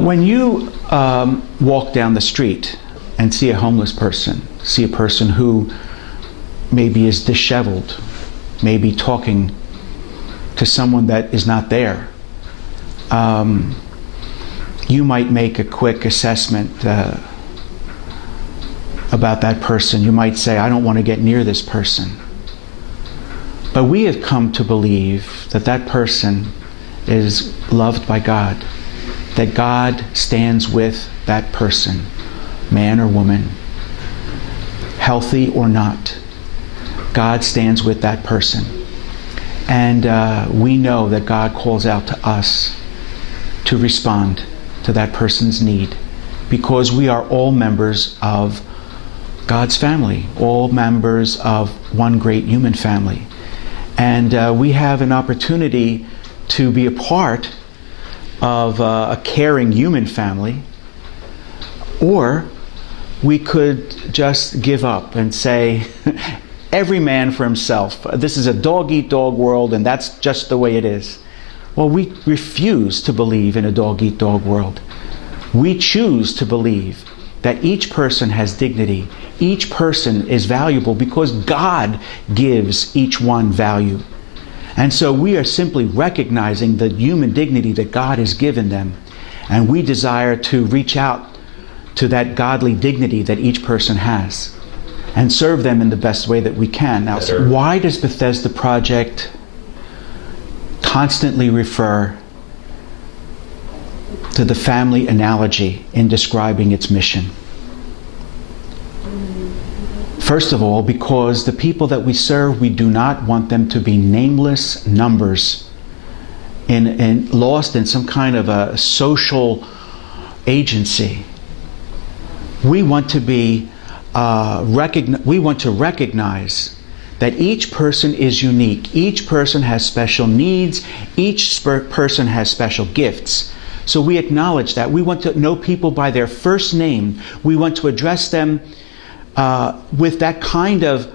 When you walk down the street and see a homeless person, see a person who maybe is disheveled, maybe talking to someone that is not there, you might make a quick assessment about that person. You might say, I don't want to get near this person. But we have come to believe that that person is loved by God, that God stands with that person, man or woman, healthy or not. God stands with that person. And we know that God calls out to us to respond to that person's need, because we are all members of God's family, all members of one great human family. And we have an opportunity to be a part of a caring human family, or we could just give up and say, every man for himself. This is a dog-eat-dog world, and that's just the way it is. Well, we refuse to believe in a dog-eat-dog world. We choose to believe that each person has dignity. Each person is valuable because God gives each one value. And so we are simply recognizing the human dignity that God has given them. And we desire to reach out to that godly dignity that each person has and serve them in the best way that we can. Now, why does Bethesda Project constantly refer to the family analogy in describing its mission? First of all, because the people that we serve, we do not want them to be nameless numbers and lost in some kind of a social agency. We want to be we want to recognize that each person is unique. Each person has special needs. Each person has special gifts. So we acknowledge that. We want to know people by their first name. We want to address them with that kind of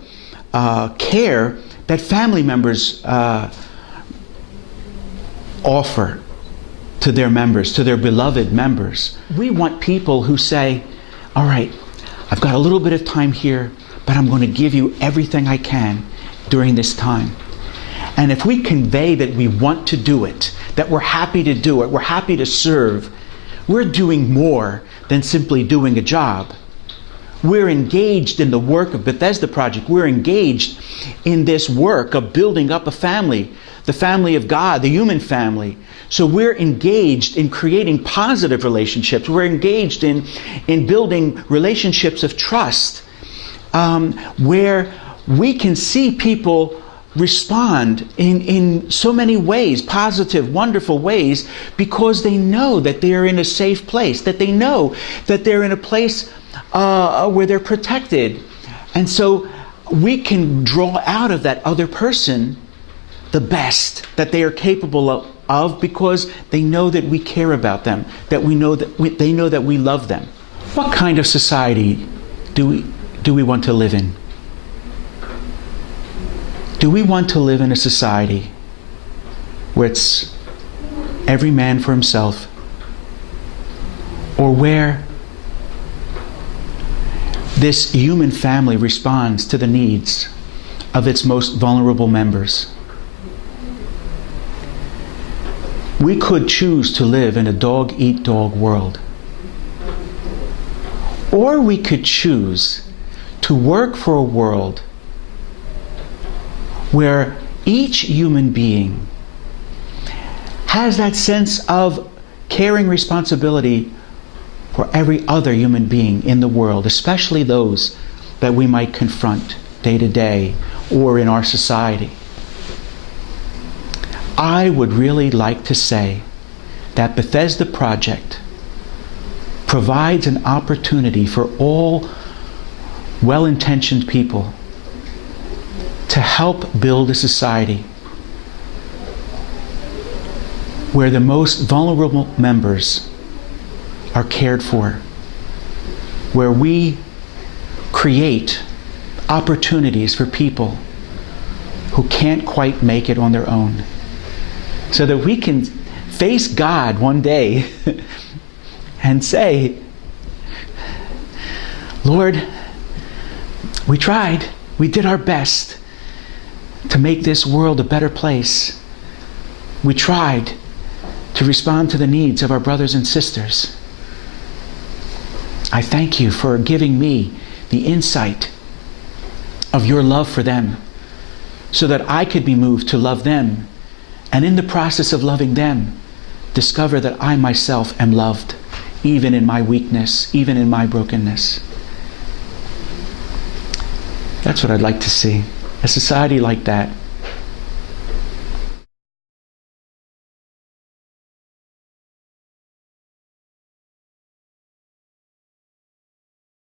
care that family members offer to their members, to their beloved members. We want people who say, all right, I've got a little bit of time here, but I'm going to give you everything I can during this time. And if we convey that we want to do it, that we're happy to do it, we're happy to serve, we're doing more than simply doing a job. We're engaged in the work of Bethesda Project. We're engaged in this work of building up a family, the family of God, the human family. So we're engaged in creating positive relationships. We're engaged in building relationships of trust, where we can see people respond in so many ways, positive, wonderful ways, because they know that they're in a safe place, that they know that they're in a place where they're protected. And so we can draw out of that other person the best that they are capable of because they know that we care about them, that we know that they know that we love them. What kind of society do we want to live in? Do we want to live in a society where it's every man for himself, or where this human family responds to the needs of its most vulnerable members? We could choose to live in a dog-eat-dog world. Or we could choose to work for a world where each human being has that sense of caring responsibility for every other human being in the world, especially those that we might confront day to day or in our society. I would really like to say that Bethesda Project provides an opportunity for all well-intentioned people to help build a society where the most vulnerable members are cared for, where we create opportunities for people who can't quite make it on their own, so that we can face God one day and say, Lord, we tried. We did our best to make this world a better place. We tried to respond to the needs of our brothers and sisters. I thank you for giving me the insight of your love for them so that I could be moved to love them, and in the process of loving them, discover that I myself am loved, even in my weakness, even in my brokenness. That's what I'd like to see. A society like that,